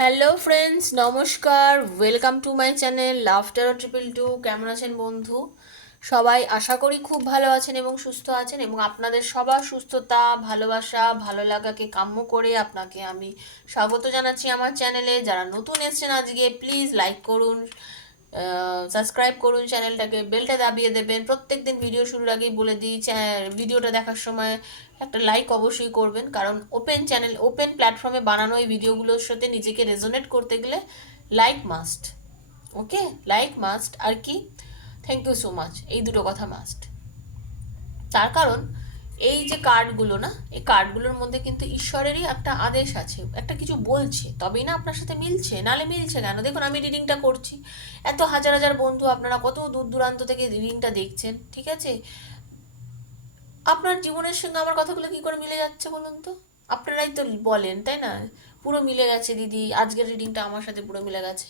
Hello friends, নমস্কার। Welcome to my channel laughter triple two. কেমন আছেন বন্ধু? সবাই আশা করি খুব ভালো আছেন এবং সুস্থ আছেন, এবং আপনাদের সবার সুস্থতা, ভালোবাসা, ভালো লাগাকে কাম্য করে আপনাকে আমি স্বাগত জানাচ্ছি আমার চ্যানেলে। যারা নতুন এসেছেন আজকে, প্লিজ লাইক করুন, সাবস্ক্রাইব করুন চ্যানেলটাকে, বেলটা দাবিয়ে দেবেন। প্রত্যেক দিন ভিডিও শুরুর আগেই বলে দিই, ভিডিওটা দেখার সময় একটা লাইক অবশ্যই করবেন, কারণ ওপেন চ্যানেল, ওপেন প্ল্যাটফর্মে বানানো এই ভিডিওগুলোর সাথে নিজেকে রেজোনেট করতে গেলে লাইক মাস্ট। ওকে, লাইক মাস্ট। আর কি, থ্যাংক ইউ সো মাচ, এই দুটো কথা মাস্ট। তার কারণ এই যে কার্ডগুলো না, এই কার্ডগুলোর মধ্যে কিন্তু ঈশ্বরেরই একটা আদেশ আছে, একটা কিছু বলছে, তবেই না আপনার সাথে মিলছে, নালে মিলছে কেন? দেখুন, আমি রিডিংটা করছি, এত হাজার হাজার বন্ধু, আপনারা কত দূর দূরান্ত থেকে রিডিংটা দেখছেন, ঠিক আছে? আপনার জীবনের সঙ্গে আমার কথাগুলো কি করে মিলে যাচ্ছে বলুন তো? আপনারাই তো বলেন, তাই না? পুরো মিলে গেছে দিদি, আজকের রিডিংটা আমার সাথে পুরো মিলে গেছে,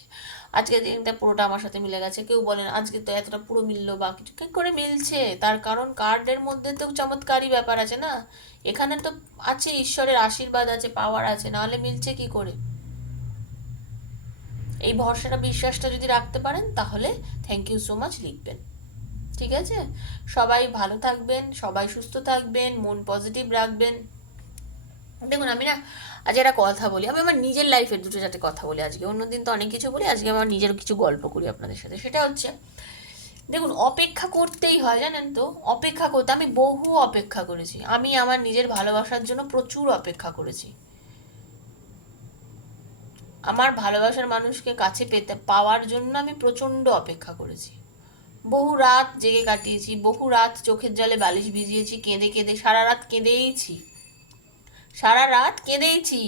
আজকের রিডিংটা পুরোটা আমার সাথে মিলে গেছে। কেউ বলেন আজকে তো এতটা পুরো মিললো বা কিছু, কি করে মিলছে? তার কারণ কার্ডের মধ্যে তো চমৎকারী ব্যাপার আছে না, এখানে তো আছে ঈশ্বরের আশীর্বাদ আছে, পাওয়ার আছে, নাহলে মিলছে কি করে? এই ভরসাটা, বিশ্বাসটা যদি রাখতে পারেন, তাহলে থ্যাংক ইউ সো মাচ লিখবেন। ঠিক আছে? সবাই ভালো থাকবেন, সবাই সুস্থ থাকবেন, মন পজিটিভ রাখবেন। দেখুন, আমি না আজ একটা কথা বলি, আমি আমার নিজের লাইফের দুটো যাতে কথা বলি আজকে। অন্যদিন তো অনেক কিছু বলি, আজকে আমার নিজের কিছু গল্প করি আপনাদের সাথে। সেটা হচ্ছে, দেখুন, অপেক্ষা করতেই হয়, জানেন তো? অপেক্ষা করতে আমি বহু অপেক্ষা করেছি। আমি আমার নিজের ভালোবাসার জন্য প্রচুর অপেক্ষা করেছি। আমার ভালোবাসার মানুষকে কাছে পেতে পাওয়ার জন্য আমি প্রচণ্ড অপেক্ষা করেছি। বহু রাত জেগে কাটিয়েছি, বহু রাত চোখের জলে বালিশ ভিজিয়েছি, কেঁদে কেঁদে সারা রাত কেঁদেইছি, সারা রাত কেঁদেইছি।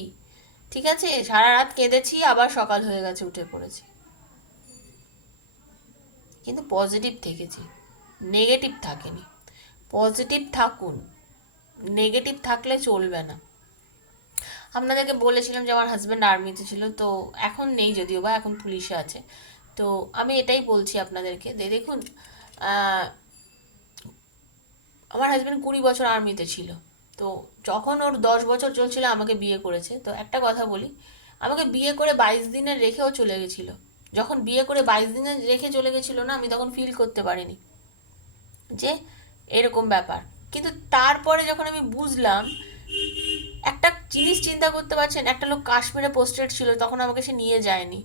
ঠিক আছে, সারা রাত কেঁদেছি, আবার সকাল হয়ে গেছে, উঠে পড়েছি, কিন্তু পজিটিভ থেকেছি, নেগেটিভ থাকেনি। পজিটিভ থাকুন, নেগেটিভ থাকলে চলবে না। আপনাদেরকে বলেছিলাম যে আমার হাজব্যান্ড আর্মিতে ছিল, তো এখন নেই যদিও বা, এখন পুলিশে আছে। তো আমি এটাই বলছি আপনাদেরকে, দেখুন, আমার হাজব্যান্ড 20 বছর আর্মিতে ছিল। তো যখন ওর 10 বছর চলছিল আমাকে বিয়ে করেছে। তো একটা কথা বলি, আমাকে বিয়ে করে 22 দিনের রেখেও চলে গেছিলো। যখন বিয়ে করে 22 দিনের রেখে চলে গেছিলো না, আমি তখন ফিল করতে পারিনি যে এরকম ব্যাপার। কিন্তু তারপরে যখন আমি বুঝলাম, একটা জিনিস চিন্তা করতে পারছেন, একটা লোক কাশ্মীরে পোস্টেড ছিল, তখন আমাকে সে নিয়ে যায়নি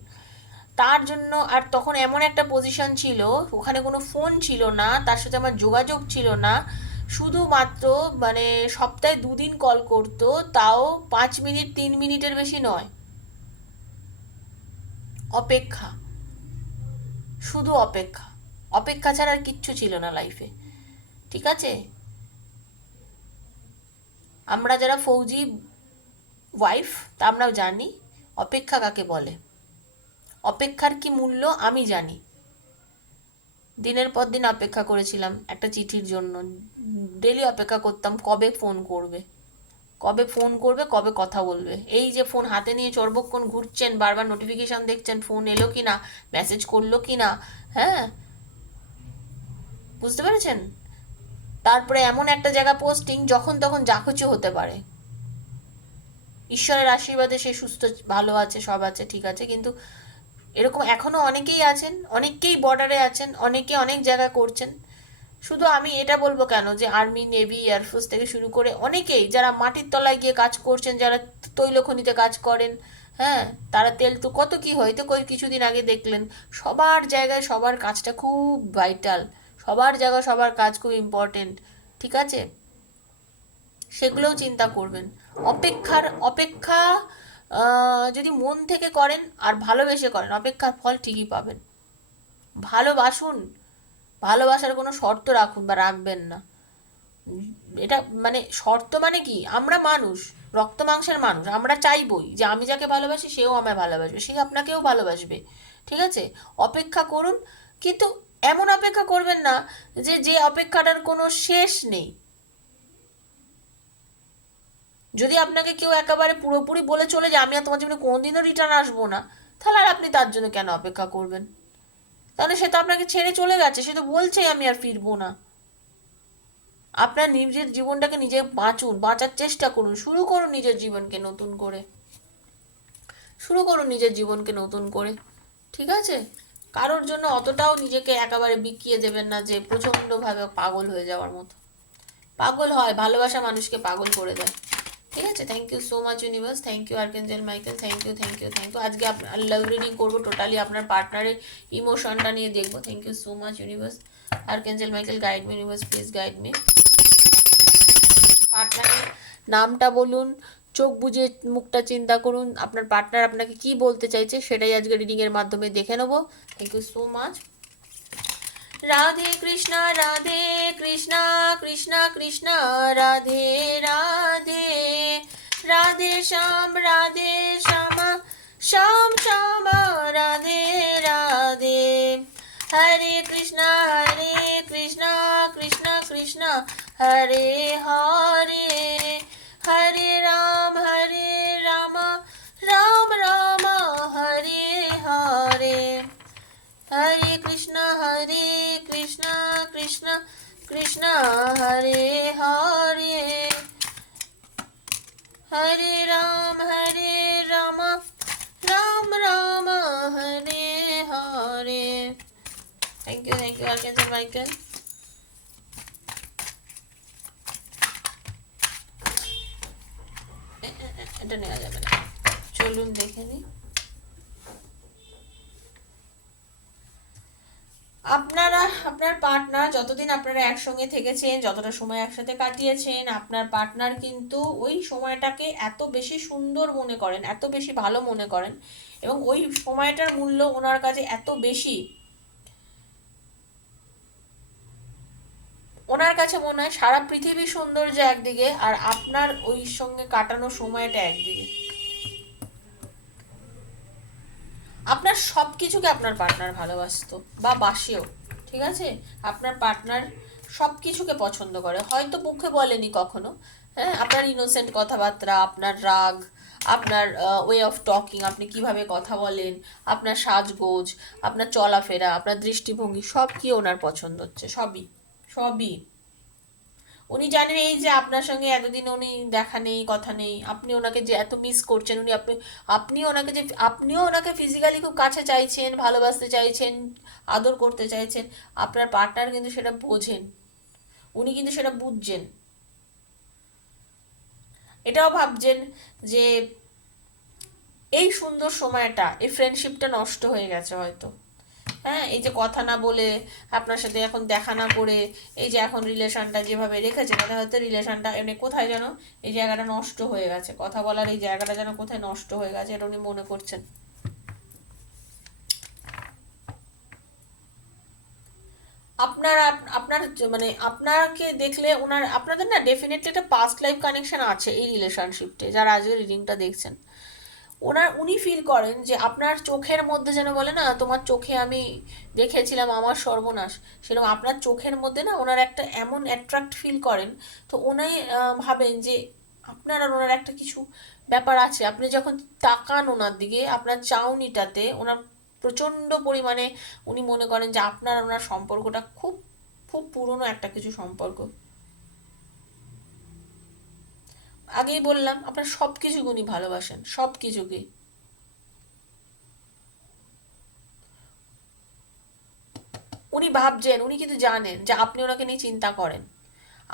তার জন্য। আর তখন এমন একটা পজিশন ছিল, ওখানে কোনো ফোন ছিল না, তার সাথে আমার যোগাযোগ ছিল না, শুধুমাত্র মানে সপ্তাহে 2 দিন কল করতো, তাও 5 মিনিট 3 মিনিটের বেশি নয়। অপেক্ষা, শুধু অপেক্ষা, অপেক্ষা ছাড়া আর কিচ্ছু ছিল না লাইফে। ঠিক আছে? আমরা যারা ফৌজি ওয়াইফ, তা আমরাও জানি অপেক্ষা কাকে বলে, অপেক্ষার কি মূল্য আমি জানি। দিনের পর দিন অপেক্ষা করেছিলাম একটা চিঠির জন্য, ডেলি অপেক্ষা করতাম কবে ফোন করবে, কবে ফোন করবে, কবে কথা বলবে। এই যে ফোন হাতে নিয়ে চর্বক্ষণ ঘুরছেন, বারবার নোটিফিকেশান দেখছেন, ফোন এলো কি না, মেসেজ করলো কি না। হ্যাঁ, বুঝতে পেরেছেন? তারপরে এমন একটা জায়গা পোস্টিং, যখন তখন যা কিছু হতে পারে। ঈশ্বরের আশীর্বাদে সে সুস্থ, ভালো আছে, সব আছে, ঠিক আছে, কিন্তু এরকম এখনও অনেকেই আছেন, অনেকেই বর্ডারে আছেন, অনেকে অনেক জায়গায় করছেন। শুধু আমি এটা বলবো কেন, যে আর্মি, নেভি, এয়ারফোর্স থেকে শুরু করে অনেকেই যারা মাটির তলায় গিয়ে কাজ করছেন, যারা তৈল খনিতে কাজ করেন, হ্যাঁ, তারা তেল তো কত কি হয়তো কিছুদিন আগে দেখলেন। সবার জায়গায় সবার কাজটা খুব ভাইটাল, সবার জায়গায় সবার কাজ খুব ইম্পর্টেন্ট। ঠিক আছে? সেগুলোও চিন্তা করবেন। অপেক্ষা যদি মন থেকে করেন আর ভালোবেসে করেন, অপেক্ষার ফল ঠিকই পাবেন। ভালোবাসুন, ভালোবাসার কোনো শর্ত রাখুন বা রাখবেন না। এটা মানে শর্ত মানে কি, আমরা মানুষ, রক্ত মাংসের মানুষ, আমরা চাইবই যে আমি যাকে ভালোবাসি সেও আমায় ভালোবাসবে, সে আপনাকেও ভালোবাসবে। ঠিক আছে? অপেক্ষা করুন, কিন্তু এমন অপেক্ষা করবেন না যে যে অপেক্ষাটার কোনো শেষ নেই। যদি আপনাকে কেউ একেবারে পুরোপুরি বলে চলে যায় আমি আর তোমার জীবনে কোনোদিনও রিটার্ন আসবো না, তাহলে আর আপনি তার জন্য কেন অপেক্ষা করবেন? তাহলে সে তো আপনাকে ছেড়ে চলে গেছে, সে তো বলছেই আমি আর ফিরবো না। আপনার নিজের জীবনটাকে নিজে বাঁচুন, বাঁচার চেষ্টা করুন, শুরু করুন নিজের জীবনকে নতুন করে। শুরু করুন নিজের জীবনকে নতুন করে, ঠিক আছে? কারোর জন্য অতটাও নিজেকে একেবারে বিকিয়ে দেবেন না যে প্রচণ্ডভাবে পাগল হয়ে যাওয়ার মতো। পাগল হয়, ভালোবাসা মানুষকে পাগল করে দেয়, ঠিক আছে? Thank you so much universe, thank you archangel Michael, thank you thank you thank you. আজকে আপনার লাভ রিডিং করবো, টোটালি আপনার পার্টনারের ইমোশনটা নিয়ে দেখবো। Thank you so much universe, archangel Michael guide me universe, please guide me. পার্টনারের নামটা বলুন, চোখ বুজে মুখটা চিন্তা করুন, আপনার পার্টনার আপনাকে কি বলতে চাইছে সেটাই আজকে রিডিংয়ের মাধ্যমে দেখে নেবো। Thank you so much. Radhe Krishna Krishna Krishna Radhe Radhe, Radhe Shyam Shyam Shyam Radhe Radhe, Hare Krishna Krishna Krishna Hare Hare, Hare Ram Ram Ram Hare Hare, Hare Krishna Krishna Krishna Hare Hare, Hare Ram Ram Ram Hare Hare. Thank you archangel Michael. এটা নেওয়া যাবে না, চলুন দেখে নিই। আপনার পার্টনার যতদিন আপনারা একসঙ্গে থেকেছেন, যতটা সময় একসাথে কাটিয়েছেন, আপনার পার্টনার কিন্তু ওই সময়টাকে এত বেশি সুন্দর মনে করেন, এত বেশি ভালো মনে করেন, এবং ওই সময়টার মূল্য ওনার কাছে এত বেশি, ওনার কাছে মনে হয় সারা পৃথিবী সৌন্দর্য একদিকে আর আপনার ওই সঙ্গে কাটানো সময়টা একদিকে। আপনার সব কিছুকে আপনার পার্টনার ভালোবাসতো বা বাসেও, ঠিক আছে? আপনার পার্টনার সব কিছুকে পছন্দ করে, হয়তো মুখে বলেনি কখনো, হ্যাঁ? আপনার ইনোসেন্ট কথাবার্তা, আপনার রাগ, আপনার ওয়ে অফ টকিং, আপনি কিভাবে কথা বলেন, আপনার সাজগোজ, আপনার চলাফেরা, আপনার দৃষ্টিভঙ্গি, সব কি ওনার পছন্দ হচ্ছে, সবই সবই। উনি জানেন এই যে আপনার সঙ্গে এতদিন উনি দেখা নেই, কথা নেই, আপনি ওনাকে যে এত মিস করছেন, আপনিও ওনাকে যে আপনিও ওনাকে ফিজিক্যালি খুব কাছে চাইছেন, ভালোবাসতে চাইছেন, আদর করতে চাইছেন, আপনার পার্টনার কিন্তু সেটা বোঝেন, উনি কিন্তু সেটা বুঝছেন। এটাও ভাবছেন যে এই সুন্দর সময়টা, এই ফ্রেন্ডশিপটা নষ্ট হয়ে গেছে হয়তো, হ্যাঁ? এই যে কথা না বলে, আপনার সাথে এখন দেখা না করে, এই যে এখন রিলেশনটা যেভাবে রেখেছেন, এটা হয়তো রিলেশনটা এমনি কোথায় যেন এই জায়গাটা নষ্ট হয়ে গেছে, কথা বলার এই জায়গাটা যেন কোথায় নষ্ট হয়ে গেছে, এটা উনি মনে করছেন। আপনার আপনার মানে আপনাকে দেখলে ওনার, আপনাদের না ডেফিনেটলি একটা পাস্ট লাইফ কানেকশন আছে এই রিলেশনশিপটে, যারা আজকে রিডিংটা দেখছেন। উনি ফিল করেন যে আপনার চোখের মধ্যে, যেন বলে না, তোমার চোখে আমি দেখেছিলাম আমার সর্বনাশ, সেরকম আপনার চোখের মধ্যে না ওনার একটা এমন অ্যাট্রাক্ট ফিল করেন। তো উনি ভাবেন যে আপনার আর ওনার একটা কিছু ব্যাপার আছে। আপনি যখন তাকান ওনার দিকে, আপনার চাউনিটাতে ওনার প্রচণ্ড পরিমাণে উনি মনে করেন যে আপনার ওনার সম্পর্কটা খুব খুব পুরনো একটা কিছু সম্পর্ক। আগেই বললাম আপনার সব কিছুকে উনি ভালোবাসেন, সব কিছুকেই। উনি ভাবছেন, উনি কিন্তু জানেন যে আপনি ওনাকে নিয়ে চিন্তা করেন,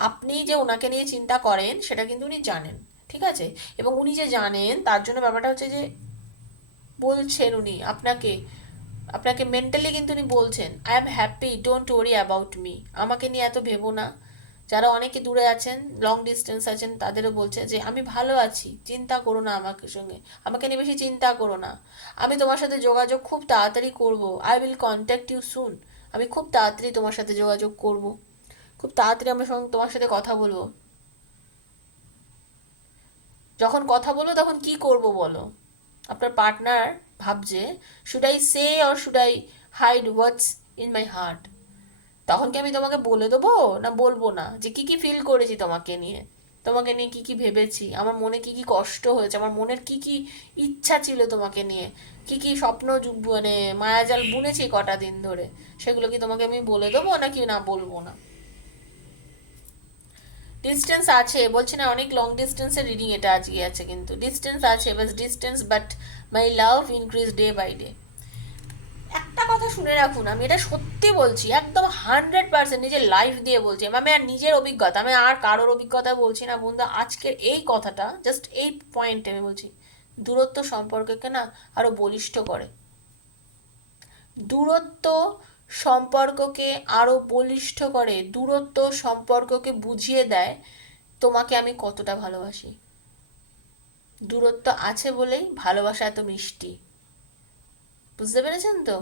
আপনি যে ওনাকে নিয়ে চিন্তা করেন সেটা কিন্তু উনি জানেন, ঠিক আছে? এবং উনি যে জানেন তার জন্য ব্যাপারটা হচ্ছে যে বলছেন উনি আপনাকে, আপনাকে মেন্টালি কিন্তু উনি বলছেন, I am happy, don't worry about me, আমাকে নিয়ে এত ভেবো না। যারা অনেকে দূরে আছেন, লং ডিস্টেন্স আছেন, তাদেরও বলছে যে আমি ভালো আছি, চিন্তা করো না আমাকে সঙ্গে, আমাকে নিয়ে বেশি চিন্তা করো না, আমি তোমার সাথে যোগাযোগ খুব তাড়াতাড়ি করব, I will contact you soon, আমি খুব তাড়াতাড়ি তোমার সাথে যোগাযোগ করব, খুব তাড়াতাড়ি আমার সঙ্গে তোমার সাথে কথা বলবো। যখন কথা বলো তখন কি করব বলো? আপনার পার্টনার ভাবছে, should I say or should I hide what's in my heart? তখন কি আমি তোমাকে বলে দেবো না বলবো না যে কি কি ফিল করেছি তোমাকে নিয়ে, তোমাকে নিয়ে কি কি ভেবেছি, আমার মনে কি কি কষ্ট হয়েছে, আমার মনের কি কি ইচ্ছা ছিল তোমাকে নিয়ে, কি কি স্বপ্ন মানে মায়াজাল বুনেছি কটা দিন ধরে, সেগুলো কি তোমাকে আমি বলে দেবো নাকি না বলবো না? ডিস্টেন্স আছে, বলছি না অনেক লং ডিস্টেন্সের রিডিং এটা আজকে আছে, কিন্তু ডিস্টেন্স আছে, বাস distance, but my love increase day by day. একটা কথা শুনে রাখুন, আমি এটা সত্যি বলছি, একদম 100% নিজের লাইফ দিয়ে বলছি, আমি আর নিজের অভিজ্ঞতা, আমি আর কারোর অভিজ্ঞতা বলছি না বন্ধু। আজকের এই কথাটা জাস্ট এই পয়েন্টে আমি বলছি, দূরত্ব সম্পর্ককে না আরো বলিষ্ঠ করে। দূরত্ব সম্পর্ককে আরো বলিষ্ঠ করে। দূরত্ব সম্পর্ককে বুঝিয়ে দেয় তোমাকে আমি কতটা ভালোবাসি। দূরত্ব আছে বলেই ভালোবাসা এত মিষ্টি। বুঝতে পেরেছেন তো?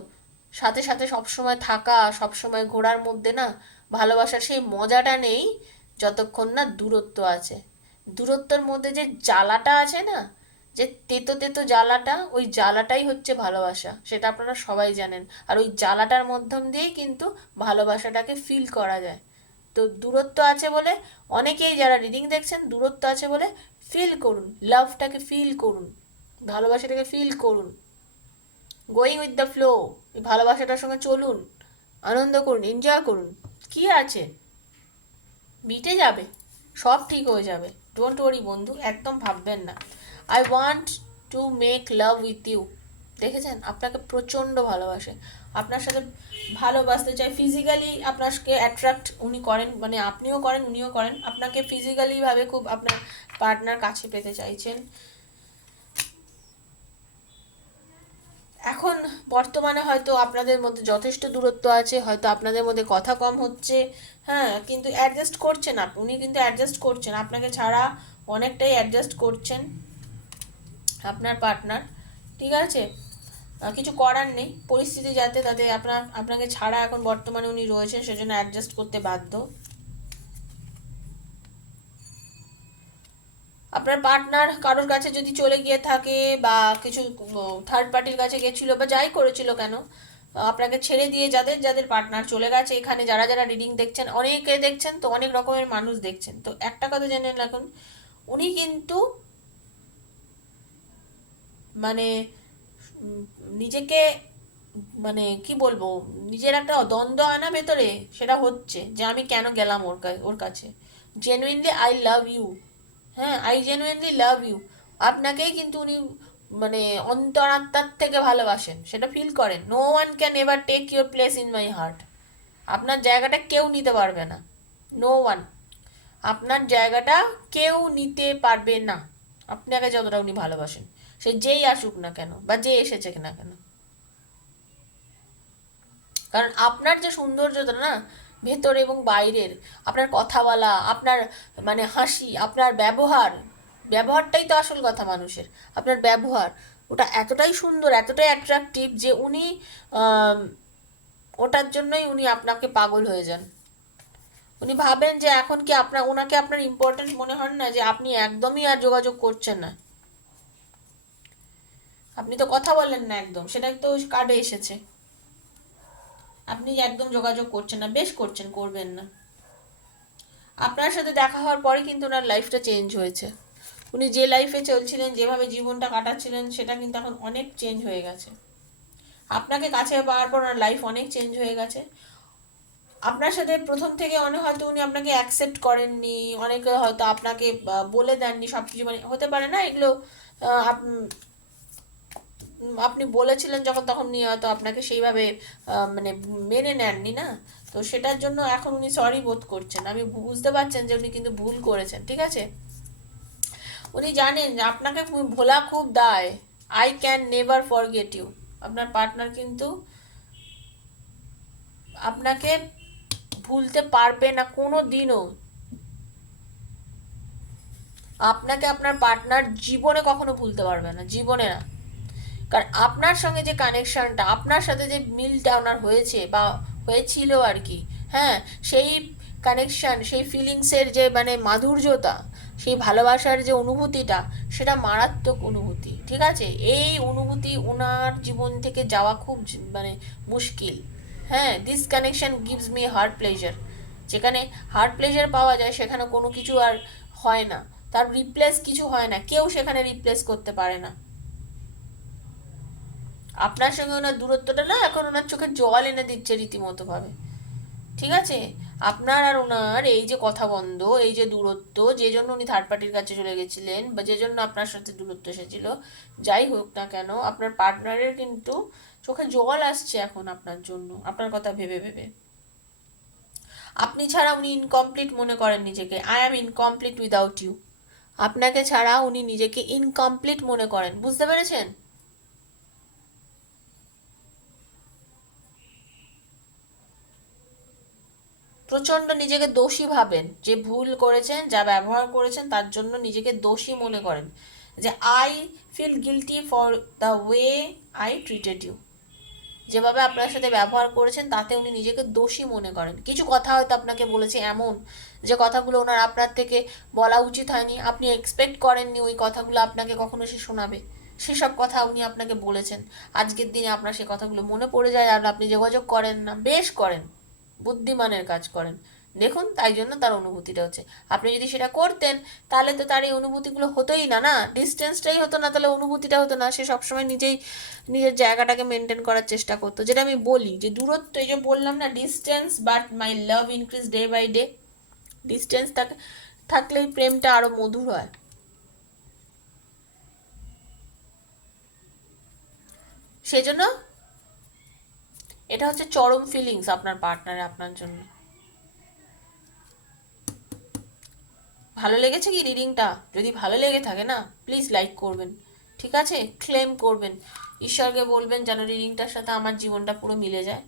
সাথে সাথে সবসময় থাকা, সবসময় ঘোরার মধ্যে না ভালোবাসার সেই মজাটা নেই যতক্ষণ না দূরত্ব আছে। দূরত্বের মধ্যে যে জ্বালাটা আছে না, যে তেতো তেতো জ্বালাটা, ওই জ্বালাটাই হচ্ছে ভালোবাসা, সেটা আপনারা সবাই জানেন। আর ওই জ্বালাটার মাধ্যম দিয়েই কিন্তু ভালোবাসাটাকে ফিল করা যায়। তো দূরত্ব আছে বলে, অনেকেই যারা রিডিং দেখছেন দূরত্ব আছে বলে ফিল করুন, লাভটাকে ফিল করুন, ভালোবাসাটাকে ফিল করুন, গোয়িং উইথ দ্য ফ্লো, এই ভালোবাসাটার সঙ্গে চলুন, আনন্দ করুন, এনজয় করুন। কি আছে, মিটে যাবে, সব ঠিক হয়ে যাবে। ডোন্ট ওয়ারি বন্ধু, একদম ভাববেন না। I want to make love with you. দেখেছেন, আপনাকে প্রচণ্ড ভালোবাসে, আপনার সাথে ভালোবাসতে চায়, ফিজিক্যালি আপনাকে অ্যাট্রাক্ট উনি করেন, মানে আপনিও করেন উনিও করেন, আপনাকে ফিজিক্যালিভাবে খুব আপনার পার্টনার কাছে পেতে চাইছেন। এখন বর্তমানে হয়তো আপনাদের মধ্যে যথেষ্ট দূরত্ব আছে, হয়তো আপনাদের মধ্যে কথা কম হচ্ছে, হ্যাঁ, কিন্তু অ্যাডজাস্ট করছেন আপনি, উনি কিন্তু অ্যাডজাস্ট করছেন আপনাকে ছাড়া, অনেকটাই অ্যাডজাস্ট করছেন আপনার পার্টনার। ঠিক আছে, কিছু করার নেই, পরিস্থিতি যাতে তাতে আপনাকে ছাড়া এখন বর্তমানে উনি রয়েছেন, সেজন্য অ্যাডজাস্ট করতে বাধ্য। আপনার পার্টনার কারোর কাছে যদি চলে গিয়ে থাকে, বা কিছু থার্ড পার্টির কাছে গেছিলো, বা যাই করেছিল কেন, আপনাকে ছেড়ে দিয়ে যাদের যাদের পার্টনার চলে গেছে, এখানে যারা যারা রিডিং দেখছেন, অনেকে দেখছেন তো, অনেক রকমের মানুষ দেখছেন তো, একটা কথা জেনে রাখুন, উনি কিন্তু মানে নিজেকে, মানে কি বলবো, নিজের একটা দ্বন্দ্ব আনা ভেতরে, সেটা হচ্ছে যে আমি কেন গেলাম ওর কাছে। জেনুইনলি আই লাভ ইউ, হ্যাঁ, আই জেনুইনলি লাভ ইউ। আপনাকেই কিন্তু উনি মানে অন্তরাত্মার থেকে ভালোবাসেন, সেটা ফিল করেন। No one can ever take your place in my heart. আপনার জায়গাটা কেউ নিতে পারবে না, নো ওয়ান। আপনার জায়গাটা কেউ নিতে পারবে না, আপনাকে যতটা উনি ভালোবাসেন, সে যেই আসুক না কেন বা যে এসেছে না কেন। কারণ আপনার যে সৌন্দর্যটা না, ভেতর এবং বাইরের, আপনার কথা বলা, আপনার মানে হাসি, আপনার ব্যবহারটাই তো আসল কথা মানুষের। আপনার ব্যবহার, ওটা এতটাই সুন্দর, এতটাই অ্যাট্রাকটিভ যে উনি ওটার জন্যই উনি আপনাকে পাগল হয়ে যান। উনি ভাবেন যে এখন কি ওনাকে আপনার ইম্পর্টেন্ট মনে হয় না, যে আপনি একদমই আর যোগাযোগ করছেন না, আপনি তো কথা বলেন না একদম, সেটাই তো কার্ডে এসেছে। আপনি একদম যোগাযোগ করছেন না, বেশ করছেন, করবেন না। আপনার সাথে দেখা হওয়ার পরে কিন্তু ওনার লাইফটা চেঞ্জ হয়েছে। উনি যে লাইফে চলছিলেন, যেভাবে জীবনটা কাটাচ্ছিলেন, সেটা কিন্তু এখন অনেক চেঞ্জ হয়ে গেছে। আপনাকে কাছে পাওয়ার পর ওনার লাইফ অনেক চেঞ্জ হয়ে গেছে। আপনার সাথে প্রথম থেকে অনেক হয়তো উনি আপনাকে অ্যাকসেপ্ট করেননি, অনেকে হয়তো আপনাকে বলে দেননি সব কিছু, মানে হতে পারে না এগুলো। আপনি বলেছিলেন যখন, তখন নিয়ে হয়তো আপনাকে সেইভাবে মানে মেনে নেননি না। তো সেটার জন্য এখন উনি সরি বোধ করছেন, আমি বুঝতে পারছেন যে উনি কিন্তু ভুল করেছেন। ঠিক আছে, উনি জানেন যে আপনাকে ভোলা খুব দায়। I can never forget you. আপনার পার্টনার কিন্তু আপনাকে ভুলতে পারবে না কোনো দিনও। আপনাকে আপনার পার্টনার জীবনে কখনো ভুলতে পারবে না, জীবনে না। কারণ আপনার সঙ্গে যে কানেকশনটা, আপনার সাথে যে মিলটা ওনার হয়েছে বা হয়েছিল আর কি, হ্যাঁ, সেই কানেকশন, সেই ফিলিংসের যে মানে মাধুর্যতা, সেই ভালোবাসার যে অনুভূতিটা, সেটা মারাত্মক অনুভূতি। ঠিক আছে, এই অনুভূতি ওনার জীবন থেকে যাওয়া খুব মানে মুশকিল। হ্যাঁ, this connection gives me heart pleasure. যেখানে হার্ট প্লেজার পাওয়া যায়, সেখানে কোনো কিছু আর হয় না, তার রিপ্লেস কিছু হয় না, কেউ সেখানে রিপ্লেস করতে পারে না। আপনার সঙ্গে ওনার দূরত্বটা না এখন ওনার চোখে জল এনে দিচ্ছে রীতিমতো ভাবে। ঠিক আছে, আপনার আর ওনার এই যে কথা বন্ধ, এই যে দূরত্ব, যে জন্য উনি থার্ড পার্টির কাছে চলে গেছিলেন বা যে জন্য আপনার সাথে দূরত্ব এসেছিল, যাই হোক না কেন, আপনার পার্টনারের কিন্তু চোখে জল আসছে এখন আপনার জন্য, আপনার কথা ভেবে ভেবে। আপনি ছাড়া উনি ইনকমপ্লিট মনে করেন নিজেকে। I am incomplete without you. আপনাকে ছাড়া উনি নিজেকে ইনকমপ্লিট মনে করেন, বুঝতে পেরেছেন? প্রচণ্ড নিজেকে দোষী ভাবেন, যে ভুল করেছেন, যা ব্যবহার করেছেন তার জন্য নিজেকে দোষী মনে করেন, যে I feel guilty for the way I treated you. যেভাবে আপনার সাথে ব্যবহার করেছেন তাতে উনি নিজেকে দোষী মনে করেন। কিছু কথা হয়তো আপনাকে বলেছে এমন, যে কথাগুলো ওনার আপনার থেকে বলা উচিত হয়নি, আপনি এক্সপেক্ট করেননি ওই কথাগুলো আপনাকে কখনো সে শোনাবে, সেসব কথা উনি আপনাকে বলেছেন। আজকের দিনে আপনার সে কথাগুলো মনে পড়ে যায় আর আপনি যোগাযোগ করেন না। বেশ করেন, বুদ্ধিমানের কাজ করেন। দেখুন, তাই জন্য তার অনুভূতিটা হচ্ছে। আপনি যদি সেটা করতেন তাহলে তো তার এই অনুভূতিগুলো হতোই না, না ডিস্টেন্সটাই হতো না, তাহলে অনুভূতিটা হতো না। সে সবসময় নিজেই নিজের জায়গাটাকে মেনটেন করার চেষ্টা করতো। যেটা আমি বলি যে দূরত্ব, এই যে বললাম না, distance but my love increase day by day. Distance থাকলেই প্রেমটা আরো মধুর হয়। সেজন্য এটা হচ্ছে চরম ফিলিংস আপনার পার্টনারে আপনার জন্য। ভালো লেগেছে কি রিডিংটা? যদি ভালো লেগে থাকে না, প্লিজ লাইক করবেন, ঠিক আছে? ক্লেম করবেন, ঈশ্বরকে বলবেন যেন রিডিংটার সাথে আমার জীবনটা পুরো মিলে যায়।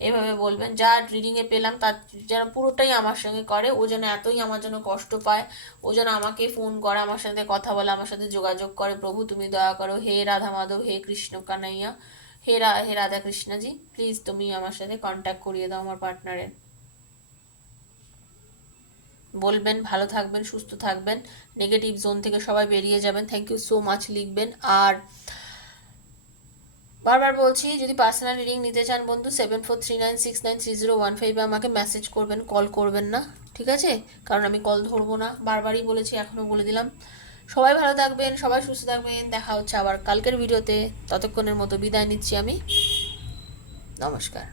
এভাবে বলবেন, যা রিডিংয়ে পেলাম তার যেন পুরোটাই আমার সঙ্গে করে, ও যেন এতই আমার জন্য কষ্ট পায়, ও যেন আমাকে ফোন করে, আমার সাথে কথা বলে, আমার সাথে যোগাযোগ করে। প্রভু তুমি দয়া করো, হে রাধা মাধব, হে কৃষ্ণ কানাইয়া, হে রাধা কৃষ্ণজি, প্লিজ তুমি আমার সাথে কন্ট্যাক্ট করিয়ে দাও আমার পার্টনারের। বলবেন, ভালো থাকবেন, সুস্থ থাকবেন, নেগেটিভ জোন থেকে সবাই বেরিয়ে যাবেন। থ্যাংক ইউ সো মাচ লিখবেন। আর বারবার বলছি, যদি পার্সোনাল রিডিং নিতে চান বন্ধু, 7439693015 আমাকে মেসেজ করবেন, কল করবেন না, ঠিক আছে? কারণ আমি কল ধরবো না, বারবারই বলেছি, এখনও বলে দিলাম। সবাই ভালো থাকবেন, সবাই সুস্থ থাকবেন। দেখা হচ্ছে আবার কালকের ভিডিওতে। ততক্ষণের মতো বিদায় নিচ্ছি আমি। নমস্কার।